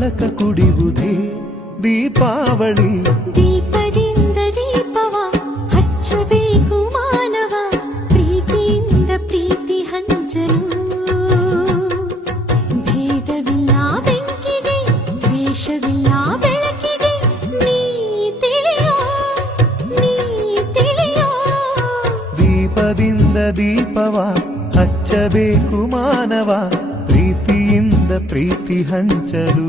ಬೆಳಕ ಕುಡಿಯುವುದೇ ದೀಪಾವಳಿ. ದೀಪದಿಂದ ದೀಪವ ಹಚ್ಚಬೇಕು ಮಾನವ, ಪ್ರೀತಿಯಿಂದ ಪ್ರೀತಿ ಹಂಚಲು. ಭೇದವಿಲ್ಲ ಬೆಂಕಿಗೆ, ದ್ವೇಷವಿಲ್ಲ ಬೆಳಕಿಗೆ, ನೀ ತಿಳಿಯೋ, ನೀ ತಿಳಿಯೋ. ದೀಪದಿಂದ ದೀಪವ ಹಚ್ಚಬೇಕು ಮಾನವ, ಪ್ರೀತಿಯಿಂದ ಪ್ರೀತಿ ಹಂಚಲು.